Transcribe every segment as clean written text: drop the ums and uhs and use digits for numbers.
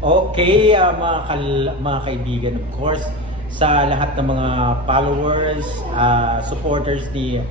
Okay, mga kaibigan, of course, sa lahat ng mga followers, supporters ni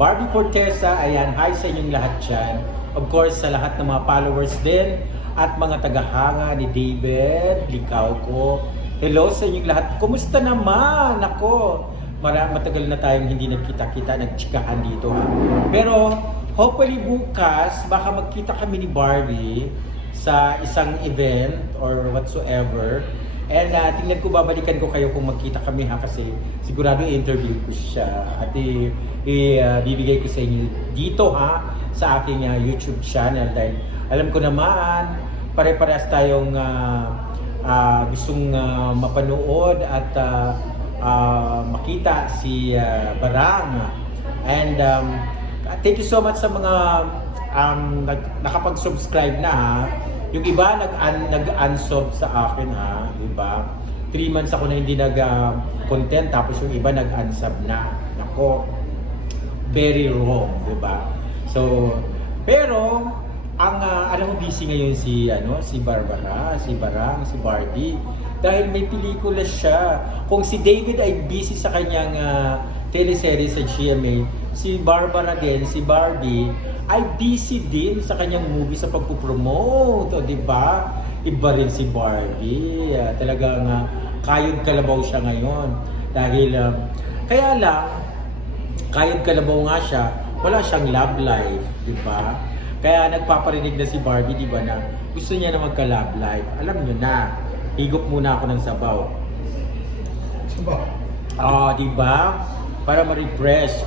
Barbie Fortesa, ayan, hi sa inyong lahat dyan. Of course, sa lahat ng mga followers din at mga tagahanga ni David Licauco. Hello sa inyong lahat. Kumusta naman? Ako, matagal na tayong hindi nagkita-kita, nagtsikahan dito ha. Pero hopefully bukas, baka magkita kami ni Barbie sa isang event or whatsoever. And tingnan ko, babalikan ko kayo kung magkita kami ha, kasi sigurado i-interview ko siya at bibigay ko sa inyo dito ha, sa aking YouTube channel, dahil alam ko naman pare-parehas tayong gustong mapanood at makita si Barang. And thank you so much sa mga nakapag-subscribe na ha. Yung iba nag-unsub sa akin ha, di ba? 3 months ako na hindi nag-content, tapos yung iba nag-unsub na. Nako, very wrong, di ba? So, pero alam mo, busy ngayon si Barbara, si Barang, si Barbie, dahil may pelikula siya. Kung si David ay busy sa kanyang teleserye sa GMA, si Barbara din, si Barbie, ay busy din sa kanyang movie sa pagpupromote, o di ba? Iba rin si Barbie, talagang kayod kalabaw siya ngayon. Dahil, kaya lang, kayod kalabaw nga siya, wala siyang love life, di ba? Kaya nagpaparinig na si Barbie, di ba, na gusto niya na magka-love life. Alam niyo na, higop muna ako ng sabaw. Sabaw? Di ba? Para ma-refresh.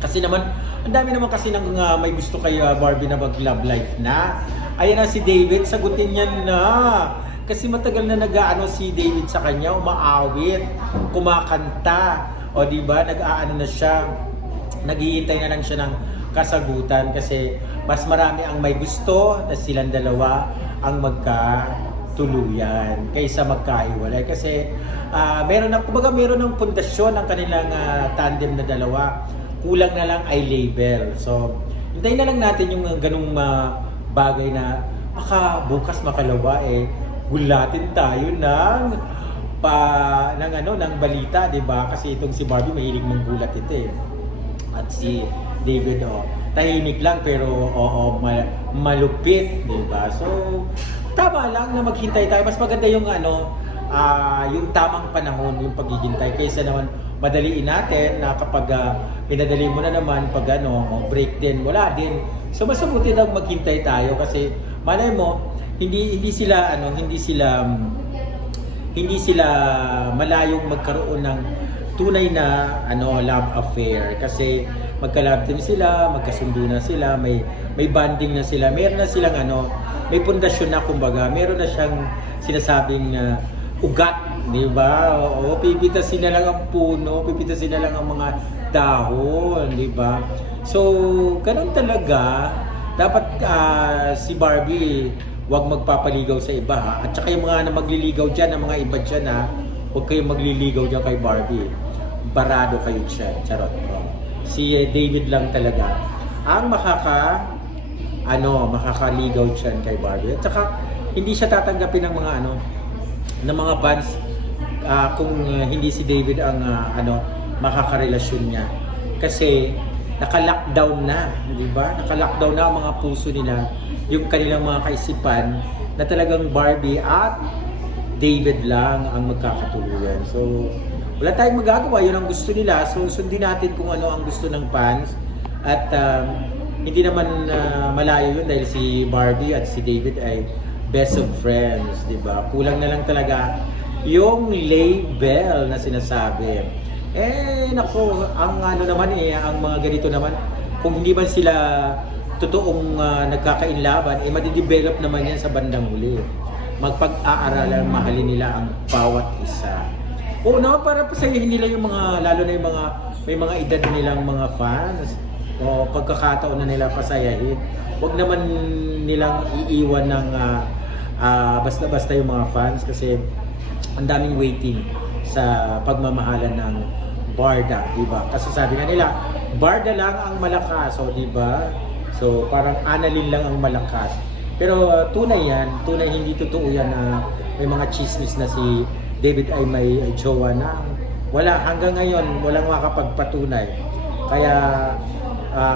Kasi naman, ang dami naman kasi ng may gusto kay Barbie na mag-love life na. Ayan na si David, sagutin niya na. Kasi matagal na nag-aano si David sa kanya, umaawit, kumakanta. O di ba, nag-aano na siya, naghihintay na lang siya ng kasagutan kasi mas marami ang may gusto na silang dalawa ang magkatuluyan kaysa magkahiwalay. Kasi meron ng pundasyon ang kanilang tandem na dalawa. Kulang na lang ay label. So, hintayin na lang natin yung ganung bagay na bukas makalawa gulatin tayo ng balita, 'di ba? Kasi itong si Barbie mahilig manggulat ito At si David tahimik lang pero malupit, 'di ba? So, tama lang na maghintay tayo. Mas maganda yung yung tamang panahon, yung paghihintay, kaysa naman madaliin natin na kapag pinadali mo na naman pag break din, wala din. So mas mabuti daw maghintay tayo kasi malay mo hindi sila malayong magkaroon ng tunay na love affair, kasi magka-love team sila, magkasundo na sila, may bonding na sila, meron na silang may pundasyon na, kumbaga meron na siyang sinasabing ugat, di ba? Pipitasin na lang ang puno, pipitasin na lang ang mga dahon, di ba? So, ganun talaga. Dapat si Barbie, wag magpapaligaw sa iba ha. At saka yung mga na magliligaw dyan, ang mga iba dyan ha, huwag kayong magliligaw dyan kay Barbie. Barado kayo dyan. Charot. Si David lang talaga ang makakaligaw dyan kay Barbie. At saka, hindi siya tatanggapin ng mga fans kung hindi si David ang makakarelasyon niya, kasi naka-lockdown na, di ba? Naka-lockdown na ang mga puso nila, yung kanilang mga kaisipan, na talagang Barbie at David lang ang magkakatuluyan. So wala tayong magagawa, yun ang gusto nila. So sundin natin kung ano ang gusto ng fans. At hindi naman malayo yun, dahil si Barbie at si David ay best of friends, di ba? Kulang na lang talaga yung label na sinasabi. Nako, ang ang mga ganito naman, kung hindi man sila totoong nagkakainlaban, madidevelop naman yan sa bandang huli. Magpag-aaralan, mahalin nila ang bawat isa. Oo naman, para pasayahin nila yung lalo na yung may mga edad nilang mga fans. Pagkakataon na nila pasayahin. Huwag naman nilang iiwan ng basta-basta yung mga fans, kasi ang daming waiting sa pagmamahalan ng Barda, di ba? Kasi sabi nga nila, Barda lang ang malakas, di ba? So parang Annalyn lang ang malakas. Pero tunay yan, tunay hindi totoo yan na may mga chismis na si David ay may jowa na. Wala, hanggang ngayon, walang makapagpatunay. Kaya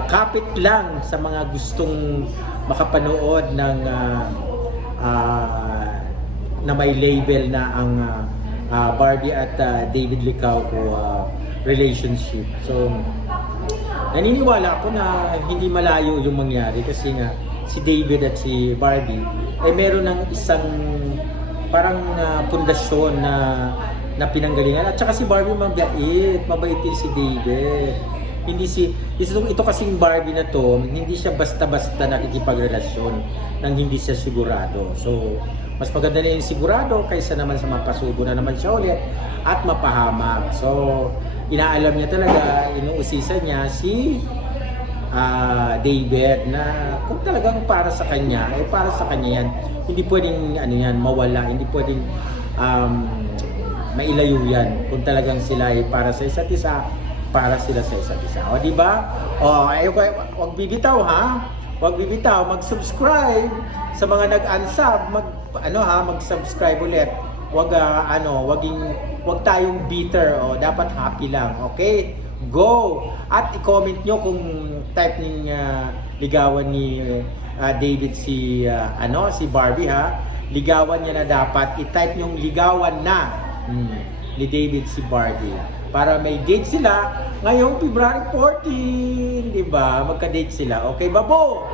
kapit lang sa mga gustong makapanood ng na may label na ang Barbie at David Licauco relationship. So, naniniwala ako na hindi malayo yung mangyari kasi nga si David at si Barbie ay meron ng isang parang pundasyon na pinanggalingan. At saka si Barbie mabait din si David. Ito kasing Barbie na to, hindi siya basta-basta nakikipagrelasyon nang hindi siya sigurado. So, mas maganda na yung sigurado kaysa naman sa mapasubo na naman siya ulit at mapahamak. So, inaalam niya talaga, inuusisa niya si David na kung talagang para sa kanya, para sa kanya yan. Hindi pwedeng mawala, hindi pwedeng mailayo yan. Kung talagang sila ay para sa isa't isa, para sila sa isa't isa. O, di ba? O, wag bibitaw ha. Wag bibitaw, mag-subscribe sa mga nag-unsub, mag-subscribe ulit. Wag wag tayong bitter, dapat happy lang. Okay? Go! At i-comment nyo kung type ng ligawan ni David si Barbie ha. Ligawan niya na dapat. I-type nyo ligawan na ni David si Barbie. Para may date sila ngayong February 14, di ba? Magka-date sila. Okay, babo?